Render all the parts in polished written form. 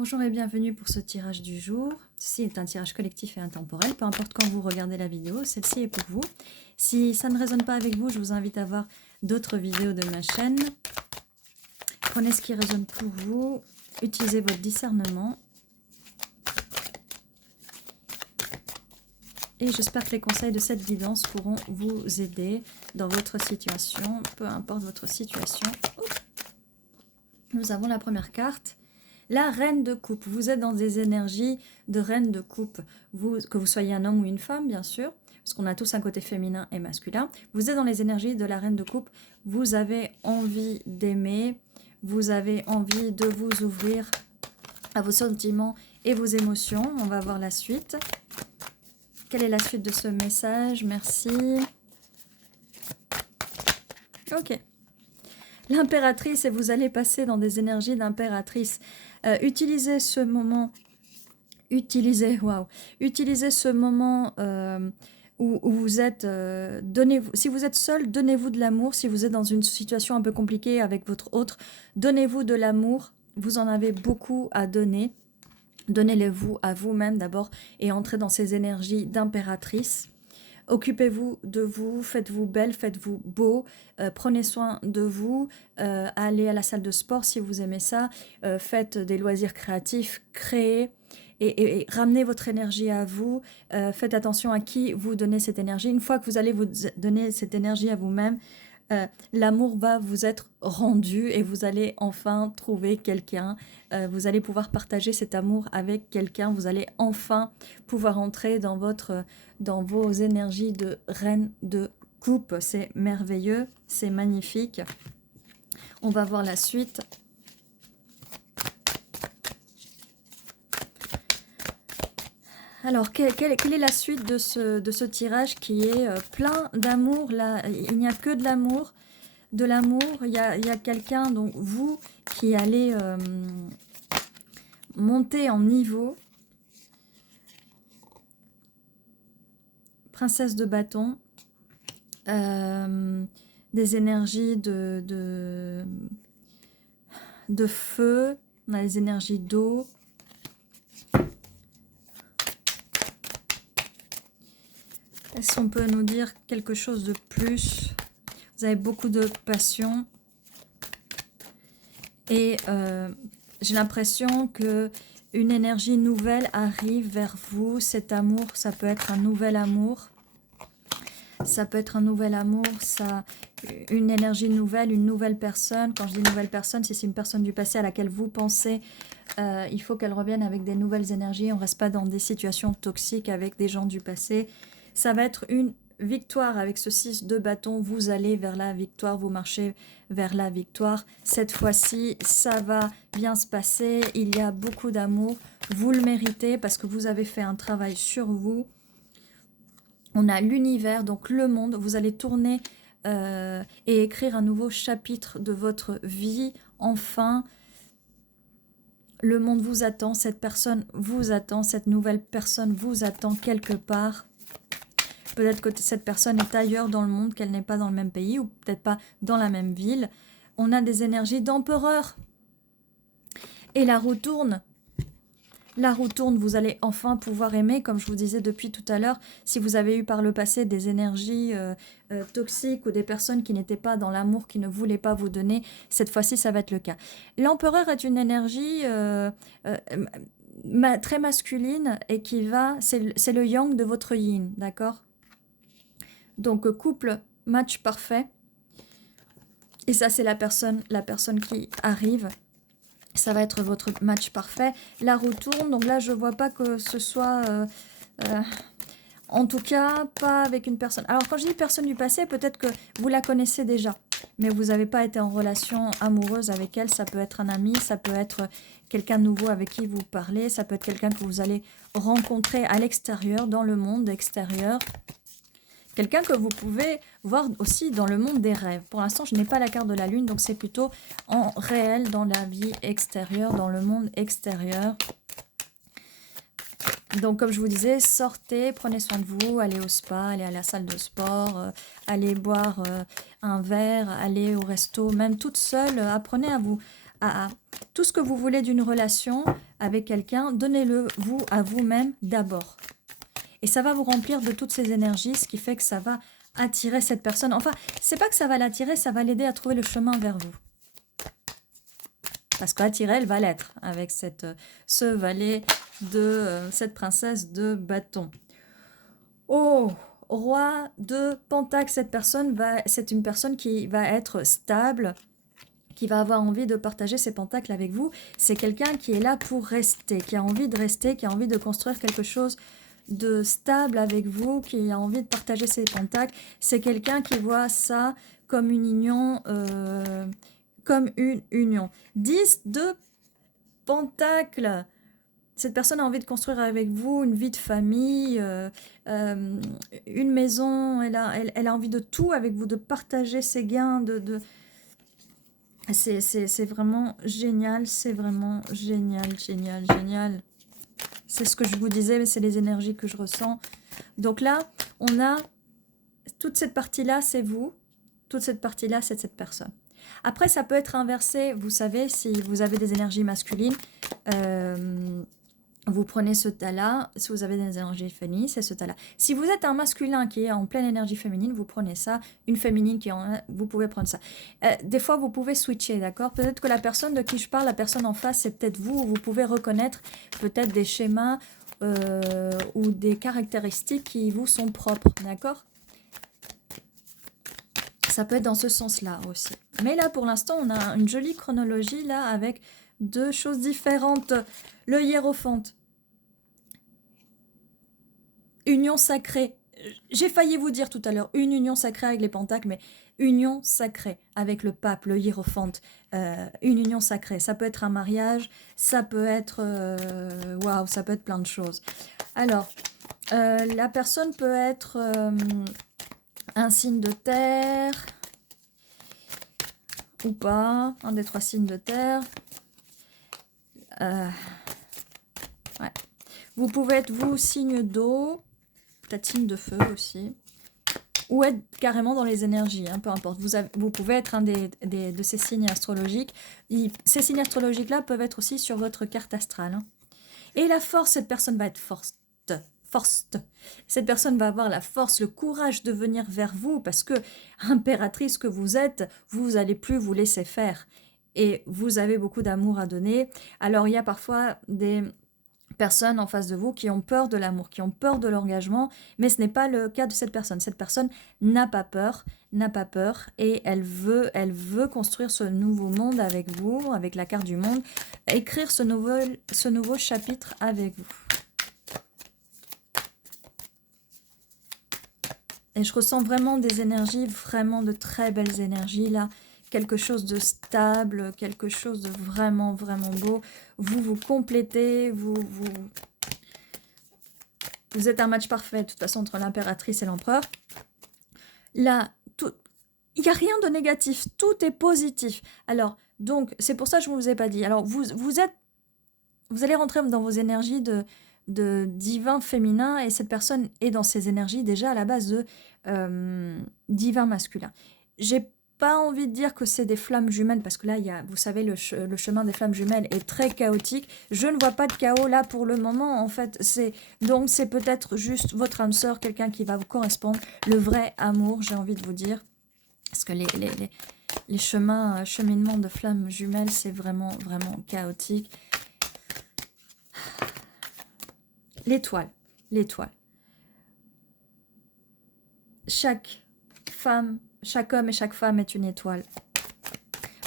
Bonjour et bienvenue pour ce tirage du jour. Ceci est un tirage collectif et intemporel, peu importe quand vous regardez la vidéo, celle-ci est pour vous. Si ça ne résonne pas avec vous, je vous invite à voir d'autres vidéos de ma chaîne. Prenez ce qui résonne pour vous, utilisez votre discernement. Et j'espère que les conseils de cette guidance pourront vous aider dans votre situation, peu importe votre situation. Nous avons la première carte. La reine de coupe, vous êtes dans des énergies de reine de coupe, que vous soyez un homme ou une femme bien sûr, parce qu'on a tous un côté féminin et masculin. Vous êtes dans les énergies de la reine de coupe, vous avez envie d'aimer, vous avez envie de vous ouvrir à vos sentiments et vos émotions. On va voir la suite. Quelle est la suite de ce message? Merci. Ok. L'impératrice, et vous allez passer dans des énergies d'impératrice. Utilisez ce moment, utilisez ce moment où vous êtes, si vous êtes seul, donnez-vous de l'amour. Si vous êtes dans une situation un peu compliquée avec votre autre, donnez-vous de l'amour. Vous en avez beaucoup à donner. Donnez-le-vous à vous-même d'abord et entrez dans ces énergies d'impératrice. Occupez-vous de vous, faites-vous belle, faites-vous beau, prenez soin de vous, allez à la salle de sport si vous aimez ça, faites des loisirs créatifs, créez et ramenez votre énergie à vous, faites attention à qui vous donnez cette énergie. Une fois que vous allez vous donner cette énergie à vous-même, l'amour va vous être rendu et vous allez enfin trouver quelqu'un. Vous allez pouvoir partager cet amour avec quelqu'un. Vous allez enfin pouvoir entrer dans vos énergies de reine de coupe. C'est merveilleux, c'est magnifique. On va voir la suite. Alors, quelle est la suite de ce tirage qui est plein d'amour? Là, il n'y a que de l'amour. De l'amour, il y a quelqu'un, donc vous, qui allez monter en niveau. Princesse de bâton. Des énergies de feu. On a les énergies d'eau. Est-ce qu'on peut nous dire quelque chose de plus? Vous avez beaucoup de passion. Et j'ai l'impression que une énergie nouvelle arrive vers vous. Cet amour, ça peut être un nouvel amour. Ça peut être un nouvel amour, une énergie nouvelle, une nouvelle personne. Quand je dis nouvelle personne, si c'est une personne du passé à laquelle vous pensez, il faut qu'elle revienne avec des nouvelles énergies. On ne reste pas dans des situations toxiques avec des gens du passé. Ça va être une victoire avec ce 6 de bâton. Vous allez vers la victoire, vous marchez vers la victoire. Cette fois-ci, ça va bien se passer. Il y a beaucoup d'amour. Vous le méritez parce que vous avez fait un travail sur vous. On a l'univers, donc le monde. Vous allez tourner et écrire un nouveau chapitre de votre vie. Enfin, le monde vous attend, cette personne vous attend, cette nouvelle personne vous attend quelque part. Peut-être que cette personne est ailleurs dans le monde, qu'elle n'est pas dans le même pays ou peut-être pas dans la même ville. On a des énergies d'empereur. Et la roue tourne. La roue tourne, vous allez enfin pouvoir aimer, comme je vous disais depuis tout à l'heure, si vous avez eu par le passé des énergies toxiques ou des personnes qui n'étaient pas dans l'amour, qui ne voulaient pas vous donner, cette fois-ci ça va être le cas. L'empereur est une énergie très masculine et qui va, c'est le yang de votre yin, d'accord? Donc couple, match parfait. Et ça c'est la personne qui arrive. Ça va être votre match parfait. La roue tourne, donc là je vois pas que ce soit... en tout cas, pas avec une personne. Alors quand je dis personne du passé, peut-être que vous la connaissez déjà. Mais vous n'avez pas été en relation amoureuse avec elle. Ça peut être un ami, ça peut être quelqu'un de nouveau avec qui vous parlez. Ça peut être quelqu'un que vous allez rencontrer à l'extérieur, dans le monde extérieur. Quelqu'un que vous pouvez voir aussi dans le monde des rêves. Pour l'instant, je n'ai pas la carte de la lune, donc c'est plutôt en réel, dans la vie extérieure, dans le monde extérieur. Donc, comme je vous disais, sortez, prenez soin de vous, allez au spa, allez à la salle de sport, allez boire un verre, allez au resto, même toute seule, apprenez tout ce que vous voulez d'une relation avec quelqu'un, donnez-le vous à vous-même d'abord. Et ça va vous remplir de toutes ces énergies, ce qui fait que ça va attirer cette personne. Enfin, c'est pas que ça va l'attirer, ça va l'aider à trouver le chemin vers vous. Parce qu'attirer, elle va l'être avec ce valet de cette princesse de bâton. Oh, roi de pentacle, c'est une personne qui va être stable, qui va avoir envie de partager ses pentacles avec vous. C'est quelqu'un qui est là pour rester, qui a envie de rester, qui a envie de construire quelque chose de stable avec vous, qui a envie de partager ses pentacles. C'est quelqu'un qui voit ça comme une union, 10 de pentacles. Cette personne a envie de construire avec vous une vie de famille, une maison. Elle a envie de tout avec vous, de partager ses gains, C'est vraiment génial, c'est vraiment génial, génial, génial. C'est ce que je vous disais, mais c'est les énergies que je ressens. Donc là, on a toute cette partie-là, c'est vous. Toute cette partie-là, c'est cette personne. Après, ça peut être inversé. Vous savez, si vous avez des énergies masculines, vous prenez ce tas-là. Si vous avez des énergies féminines, c'est ce tas-là. Si vous êtes un masculin qui est en pleine énergie féminine, vous prenez ça. Une féminine qui en vous pouvez prendre ça. Des fois, vous pouvez switcher, d'accord? Peut-être que la personne de qui je parle, la personne en face, c'est peut-être vous. Vous pouvez reconnaître peut-être des schémas ou des caractéristiques qui vous sont propres, d'accord? Ça peut être dans ce sens-là aussi. Mais là, pour l'instant, on a une jolie chronologie là avec deux choses différentes. Le hiérophante. Union sacrée. J'ai failli vous dire tout à l'heure une union sacrée avec les pentacles, mais union sacrée avec le pape, le hiérophante. Une union sacrée. Ça peut être un mariage, ça peut être... Waouh, ça peut être plein de choses. Alors, la personne peut être un signe de terre ou pas, un des 3 signes de terre. Ouais. Vous pouvez être, vous, signe d'eau, peut-être signe de feu aussi, ou être carrément dans les énergies, hein, peu importe. Vous pouvez être un de ces signes astrologiques. Ces signes astrologiques-là peuvent être aussi sur votre carte astrale. Hein. Et la force, cette personne va être forte. Cette personne va avoir la force, le courage de venir vers vous parce que, impératrice que vous êtes, vous n'allez plus vous laisser faire. Et vous avez beaucoup d'amour à donner. Alors, il y a parfois des personnes en face de vous qui ont peur de l'amour, qui ont peur de l'engagement, mais ce n'est pas le cas de cette personne. Cette personne n'a pas peur, et elle veut construire ce nouveau monde avec vous, avec la carte du monde, écrire ce nouveau chapitre avec vous. Et je ressens vraiment des énergies, vraiment de très belles énergies là. Quelque chose de stable, quelque chose de vraiment, vraiment beau. Vous complétez, vous êtes un match parfait, de toute façon, entre l'impératrice et l'empereur. Là, il n'y a rien de négatif, tout est positif. Alors, donc, c'est pour ça que je ne vous ai pas dit. Alors, vous allez rentrer dans vos énergies de divin féminin et cette personne est dans ses énergies déjà à la base de divin masculin. J'ai pas envie de dire que c'est des flammes jumelles parce que là, vous savez, le chemin des flammes jumelles est très chaotique. Je ne vois pas de chaos là pour le moment en fait. Donc c'est peut-être juste votre âme sœur, quelqu'un qui va vous correspondre. Le vrai amour, j'ai envie de vous dire. Parce que les cheminements de flammes jumelles, c'est vraiment, vraiment chaotique. L'étoile. Chaque femme, chaque homme et chaque femme est une étoile.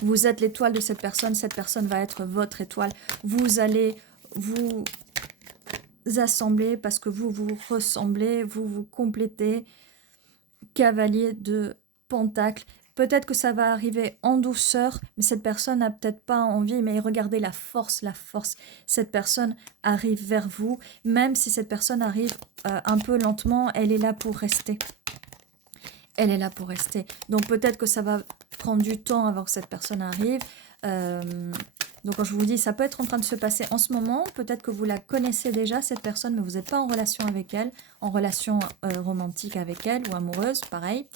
Vous êtes l'étoile de cette personne va être votre étoile. Vous allez vous assembler parce que vous vous ressemblez, vous vous complétez. Cavalier de Pentacle. Peut-être que ça va arriver en douceur, mais cette personne n'a peut-être pas envie. Mais regardez la force. Cette personne arrive vers vous. Même si cette personne arrive un peu lentement, elle est là pour rester. Donc peut-être que ça va prendre du temps avant que cette personne arrive. Donc quand je vous dis, ça peut être en train de se passer en ce moment. Peut-être que vous la connaissez déjà, cette personne, mais vous n'êtes pas en relation avec elle, en relation romantique avec elle ou amoureuse, pareil.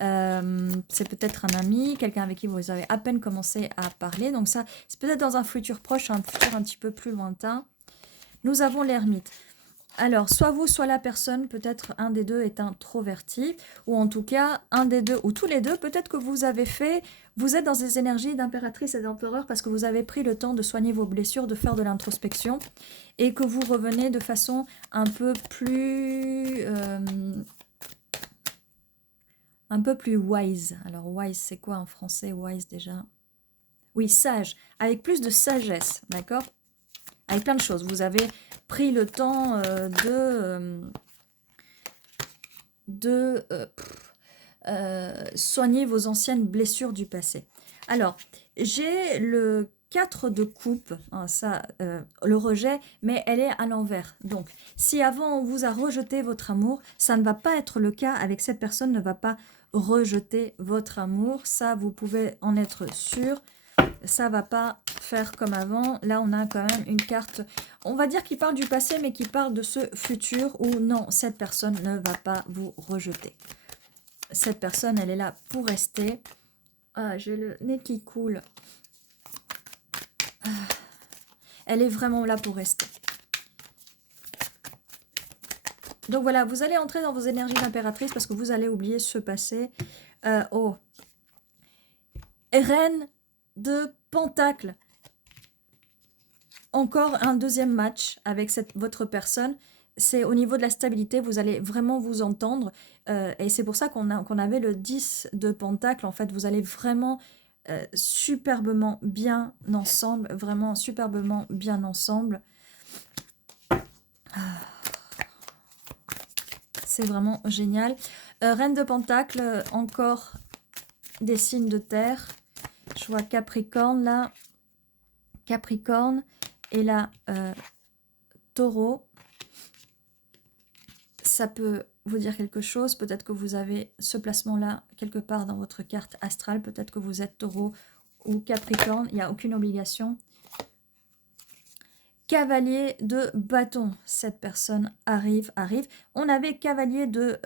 C'est peut-être un ami, quelqu'un avec qui vous avez à peine commencé à parler. Donc ça, c'est peut-être dans un futur proche, un futur un petit peu plus lointain. Nous avons l'ermite. Alors, soit vous, soit la personne, peut-être un des deux est introverti, ou en tout cas, un des deux, ou tous les deux, peut-être que vous êtes dans des énergies d'impératrice et d'empereur parce que vous avez pris le temps de soigner vos blessures, de faire de l'introspection, et que vous revenez de façon un peu plus wise. Alors, wise, c'est quoi en français, wise déjà? Oui, sage, avec plus de sagesse, d'accord? Avec plein de choses. Vous avez pris le temps soigner vos anciennes blessures du passé. Alors, j'ai le 4 de coupe, hein, ça, le rejet, mais elle est à l'envers. Donc, si avant on vous a rejeté votre amour, ça ne va pas être le cas avec cette personne, ne va pas rejeter votre amour. Ça, vous pouvez en être sûr. Ça va pas faire comme avant. Là, on a quand même une carte, on va dire, qui parle du passé, mais qui parle de ce futur où non, cette personne ne va pas vous rejeter. Cette personne, elle est là pour rester. Ah, j'ai le nez qui coule. Ah, elle est vraiment là pour rester. Donc voilà, vous allez entrer dans vos énergies d'impératrice parce que vous allez oublier ce passé. Oh, Reine de Pentacle. Encore un deuxième match avec votre personne. C'est au niveau de la stabilité, vous allez vraiment vous entendre. Et c'est pour ça qu'on avait le 10 de Pentacle. En fait, vous allez vraiment superbement bien ensemble. Vraiment superbement bien ensemble. C'est vraiment génial. Reine de Pentacle, encore des signes de terre. Je vois Capricorne là. Capricorne. Et là, Taureau. Ça peut vous dire quelque chose. Peut-être que vous avez ce placement-là quelque part dans votre carte astrale. Peut-être que vous êtes Taureau ou Capricorne. Il n'y a aucune obligation. Cavalier de bâton. Cette personne arrive. On avait cavalier de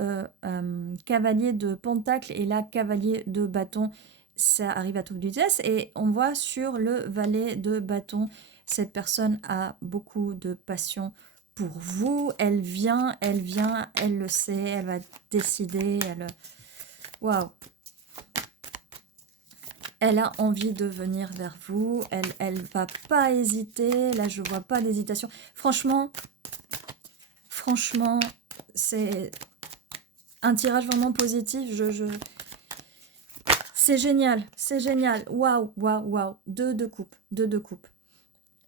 pentacle et là, cavalier de bâton. Ça arrive à toute vitesse. Et on voit sur le valet de bâton, cette personne a beaucoup de passion pour vous. Elle vient, elle le sait, elle va décider. Waouh! Elle a envie de venir vers vous. Elle va pas hésiter. Là, je vois pas d'hésitation. Franchement, c'est un tirage vraiment positif. C'est génial, c'est génial. Waouh, waouh, waouh. Deux de coupe.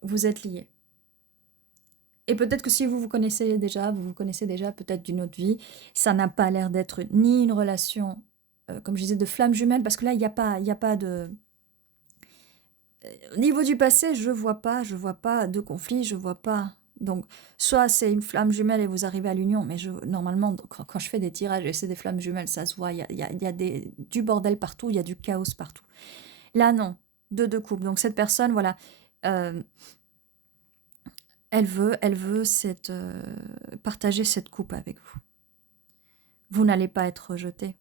Vous êtes liés. Et peut-être que si vous vous connaissez déjà peut-être d'une autre vie. Ça n'a pas l'air d'être ni une relation, comme je disais, de flamme jumelle, parce que là, il n'y a pas de... Au niveau du passé, je vois pas de conflit, je vois pas... Donc, soit c'est une flamme jumelle et vous arrivez à l'union, mais normalement, quand je fais des tirages et c'est des flammes jumelles, ça se voit, il y a du bordel partout, il y a du chaos partout. Là, non, deux coupes. Donc, cette personne, voilà... Elle veut partager cette coupe avec vous. Vous n'allez pas être rejeté.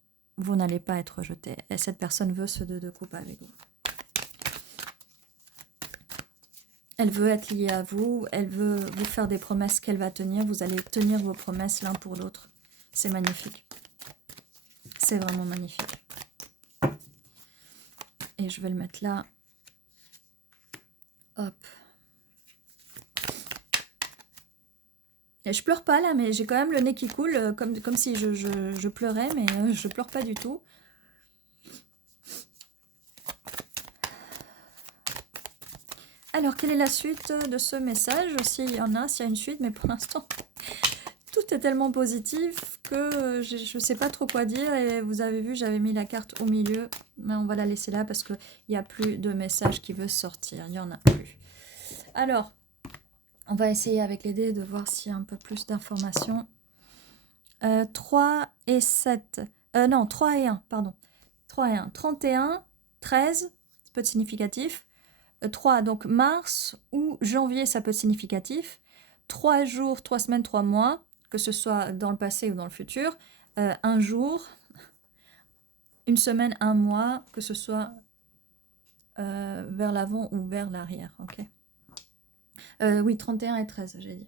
Et cette personne veut ce 2 de coupe avec vous. Elle veut être liée à vous. Elle veut vous faire des promesses qu'elle va tenir. Vous allez tenir vos promesses l'un pour l'autre. C'est magnifique. C'est vraiment magnifique. Et je vais le mettre là. Hop. Et je pleure pas là, mais j'ai quand même le nez qui coule, comme si je pleurais, mais je pleure pas du tout. Alors, quelle est la suite de ce message? S'il y en a, s'il y a une suite, mais pour l'instant, tout est tellement positif que je ne sais pas trop quoi dire. Et vous avez vu, j'avais mis la carte au milieu, mais on va la laisser là parce qu'il n'y a plus de message qui veut sortir. Il n'y en a plus. Alors... On va essayer avec les dés de voir s'il y a un peu plus d'informations. 3 et 7. Non, 3 et 1, pardon. 3 et 1. 31, 13, ça peut être significatif. 3, donc mars ou janvier, ça peut être significatif. 3 jours, 3 semaines, 3 mois, que ce soit dans le passé ou dans le futur. Un jour. une semaine, un mois, que ce soit vers l'avant ou vers l'arrière, ok. Oui, 31 et 13, j'ai dit.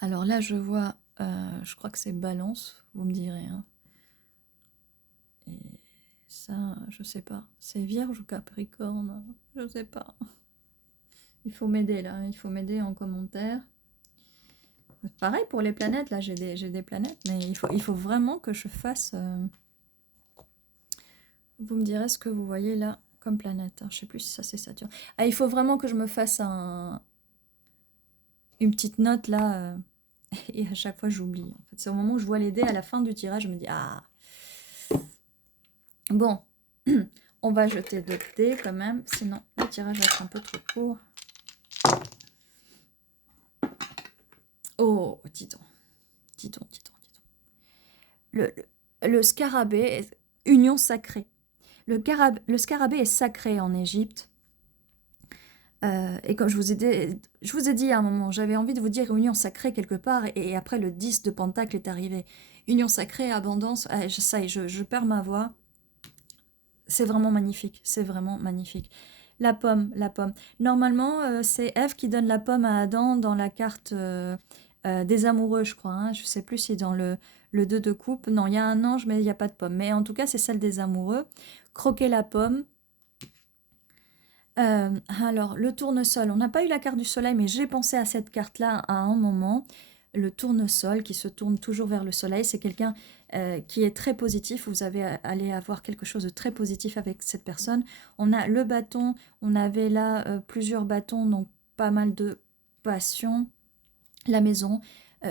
Alors là, je vois, je crois que c'est Balance, vous me direz. Hein. Et ça, je sais pas. C'est Vierge ou Capricorne? Je sais pas. Il faut m'aider là, il faut m'aider en commentaire. Pareil pour les planètes, là j'ai des planètes, mais il faut vraiment que je fasse... Vous me direz ce que vous voyez là comme planète. Hein. Je sais plus si ça c'est Saturne. Ah, il faut vraiment que je me fasse une petite note là. Et à chaque fois j'oublie. En fait, c'est au moment où je vois les dés à la fin du tirage, je me dis ah. Bon, on va jeter 2 dés quand même, sinon le tirage va être un peu trop court. Oh, dis donc. Le scarabée, union sacrée. Le scarabée est sacré en Égypte. Et comme je vous ai dit à un moment, j'avais envie de vous dire union sacrée quelque part, et après le 10 de Pentacle est arrivé. Union sacrée, abondance, ça y est, je perds ma voix. C'est vraiment magnifique, c'est vraiment magnifique. La pomme. Normalement, c'est Ève qui donne la pomme à Adam dans la carte des amoureux, je crois. Hein. Je ne sais plus si dans le 2 de coupe. Non, il y a un ange, mais il n'y a pas de pomme. Mais en tout cas, c'est celle des amoureux. Croquer la pomme. Alors, le tournesol. On n'a pas eu la carte du soleil, mais j'ai pensé à cette carte-là à un moment. Le tournesol qui se tourne toujours vers le soleil, c'est quelqu'un qui est très positif. Vous allez avoir quelque chose de très positif avec cette personne. On a le bâton, on avait là plusieurs bâtons, donc pas mal de passion. La maison,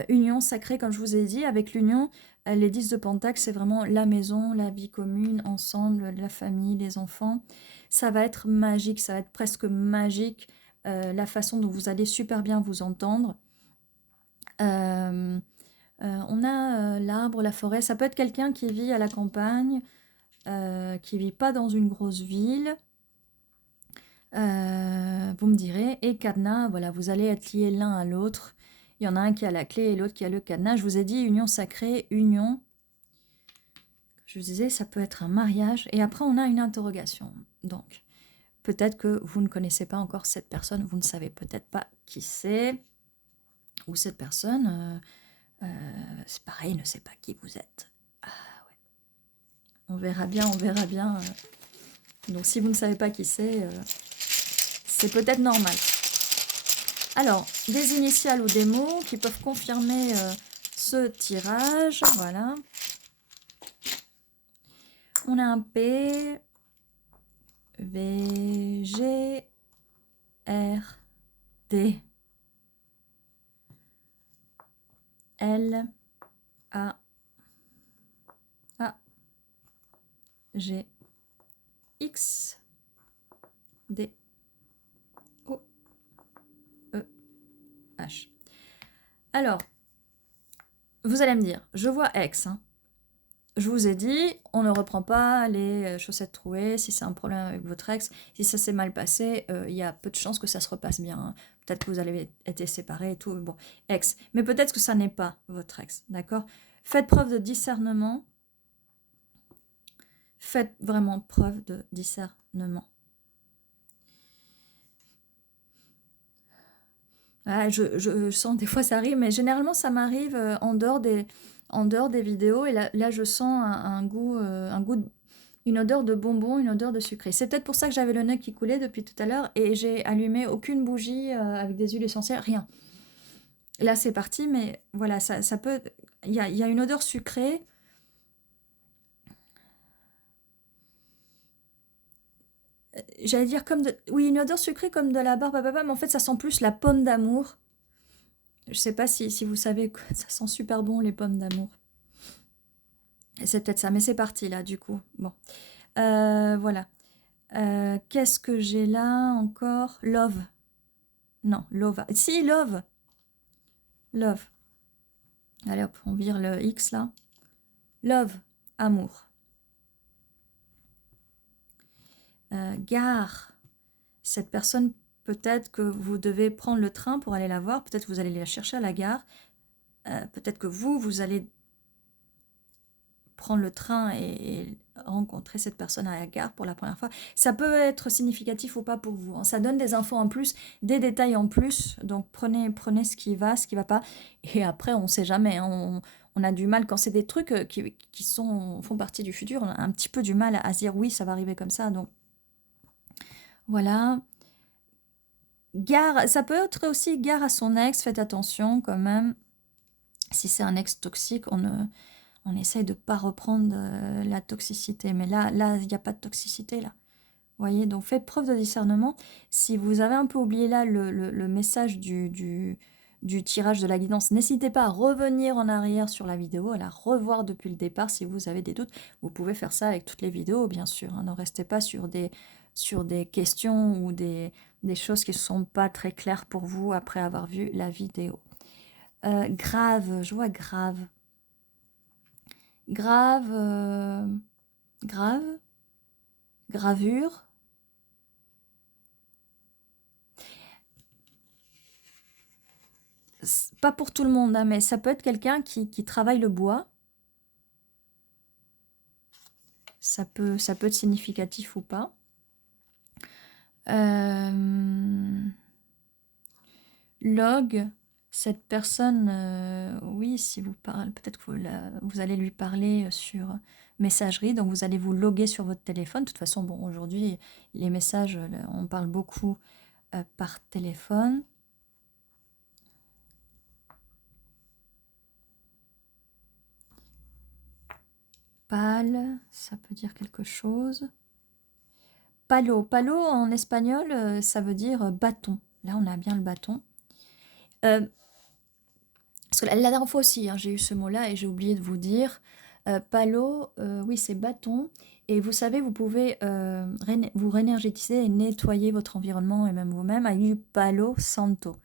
union sacrée, comme je vous ai dit. Avec l'union, les 10 de Pentacle, c'est vraiment la maison, la vie commune, ensemble, la famille, les enfants. Ça va être magique, ça va être presque magique, la façon dont vous allez super bien vous entendre. On a l'arbre, la forêt. Ça peut être quelqu'un qui vit à la campagne, qui vit pas dans une grosse ville. Vous me direz. Et cadenas, voilà, vous allez être liés l'un à l'autre. Il y en a un qui a la clé et l'autre qui a le cadenas. Je vous ai dit union sacrée, union. Je vous disais, ça peut être un mariage. Et après, on a une interrogation. Donc, peut-être que vous ne connaissez pas encore cette personne. Vous ne savez peut-être pas qui c'est. Ou cette personne... c'est pareil, ne sait pas qui vous êtes. Ah ouais. On verra bien, on verra bien. Donc si vous ne savez pas qui c'est peut-être normal. Alors, des initiales ou des mots qui peuvent confirmer ce tirage. Voilà. On a un P, V, G, R, D, L, A, G, X, D, O, E, H. Alors, vous allez me dire, je vois X. Hein. Je vous ai dit, on ne reprend pas les chaussettes trouées si c'est un problème avec votre ex. Si ça s'est mal passé, il y a peu de chances que ça se repasse bien. Hein. Peut-être que vous avez été séparés et tout. Bon, ex. Mais peut-être que ça n'est pas votre ex, d'accord? Faites preuve de discernement. Faites vraiment preuve de discernement. Ah, je sens, des fois ça arrive, mais généralement ça m'arrive en dehors des vidéos. Et là je sens un goût, une odeur de bonbon, une odeur de sucré. C'est peut-être pour ça que j'avais le nez qui coulait depuis tout à l'heure et j'ai allumé aucune bougie avec des huiles essentielles, rien. Là c'est parti, mais voilà, ça peut... Il y a une odeur sucrée. J'allais dire comme de... Oui, une odeur sucrée comme de la barbe à papa, mais en fait ça sent plus la pomme d'amour. Je sais pas si vous savez que ça sent super bon les pommes d'amour. C'est peut-être ça, mais c'est parti là du coup. Bon, voilà. Qu'est-ce que j'ai là encore? Love. Non, love. Si, love. Love. Allez hop, on vire le X là. Love, amour. Gare. Cette personne, peut-être que vous devez prendre le train pour aller la voir. Peut-être que vous allez la chercher à la gare. Peut-être que vous allez prendre le train et rencontrer cette personne à la gare pour la première fois. Ça peut être significatif ou pas pour vous, hein. Ça donne des infos en plus, des détails en plus. Donc prenez ce qui va pas. Et après, on ne sait jamais, hein. On a du mal, quand c'est des trucs qui font partie du futur, on a un petit peu du mal à se dire oui, ça va arriver comme ça. Donc voilà. Gare, ça peut être aussi gare à son ex, faites attention quand même. Si c'est un ex toxique, on essaye de ne pas reprendre la toxicité. Mais là, il n'y a pas de toxicité là. Vous voyez, donc faites preuve de discernement. Si vous avez un peu oublié là le message du tirage de la guidance, n'hésitez pas à revenir en arrière sur la vidéo, à la revoir depuis le départ si vous avez des doutes. Vous pouvez faire ça avec toutes les vidéos, bien sûr, hein. Ne restez pas sur des questions ou des choses qui ne sont pas très claires pour vous après avoir vu la vidéo. Grave, je vois grave. Grave, grave, gravure. Pas pour tout le monde, hein, mais ça peut être quelqu'un qui travaille le bois. Ça peut être significatif ou pas. Log, cette personne, oui, si vous parlez, peut-être que vous allez lui parler sur messagerie, donc vous allez vous loguer sur votre téléphone. De toute façon, bon, aujourd'hui, les messages, on parle beaucoup par téléphone. Pâle, ça peut dire quelque chose. Palo, palo en espagnol, ça veut dire bâton. Là, on a bien le bâton. Parce que la dernière fois aussi, hein, j'ai eu ce mot-là et j'ai oublié de vous dire. Palo, oui, c'est bâton. Et vous savez, vous pouvez vous réénergétiser et nettoyer votre environnement et même vous-même avec du palo santo,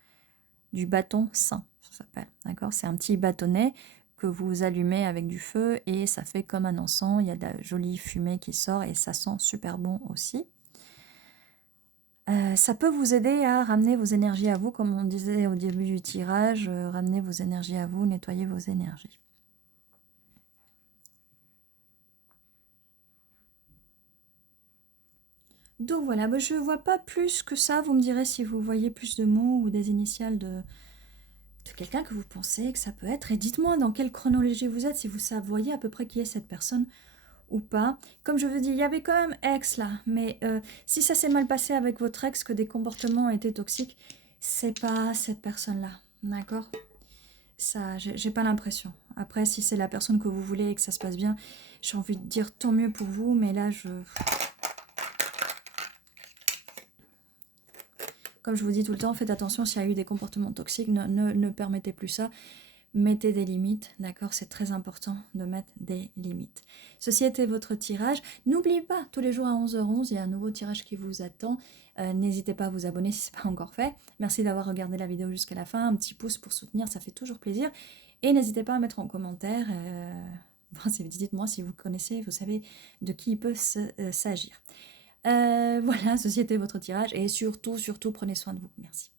du bâton saint, ça s'appelle. D'accord? C'est un petit bâtonnet que vous allumez avec du feu et ça fait comme un encens. Il y a de la jolie fumée qui sort et ça sent super bon aussi. Ça peut vous aider à ramener vos énergies à vous, comme on disait au début du tirage, ramener vos énergies à vous, nettoyer vos énergies. Donc voilà, bah, je ne vois pas plus que ça. Vous me direz si vous voyez plus de mots ou des initiales de quelqu'un que vous pensez que ça peut être. Et dites-moi dans quelle chronologie vous êtes, si vous voyez à peu près qui est cette personne ou pas. Comme je vous dis, il y avait quand même ex là, mais si ça s'est mal passé avec votre ex, que des comportements étaient toxiques, c'est pas cette personne-là, d'accord? Ça, j'ai pas l'impression. Après, si c'est la personne que vous voulez et que ça se passe bien, j'ai envie de dire tant mieux pour vous, mais là, comme je vous dis tout le temps, faites attention s'il y a eu des comportements toxiques, ne permettez plus ça. Mettez des limites, d'accord? C'est très important de mettre des limites. Ceci était votre tirage. N'oubliez pas, tous les jours à 11h11, il y a un nouveau tirage qui vous attend. N'hésitez pas à vous abonner si ce n'est pas encore fait. Merci d'avoir regardé la vidéo jusqu'à la fin. Un petit pouce pour soutenir, ça fait toujours plaisir. Et n'hésitez pas à mettre en commentaire. Dites-moi si vous connaissez, vous savez de qui il peut s'agir. Voilà, ceci était votre tirage. Et surtout, prenez soin de vous. Merci.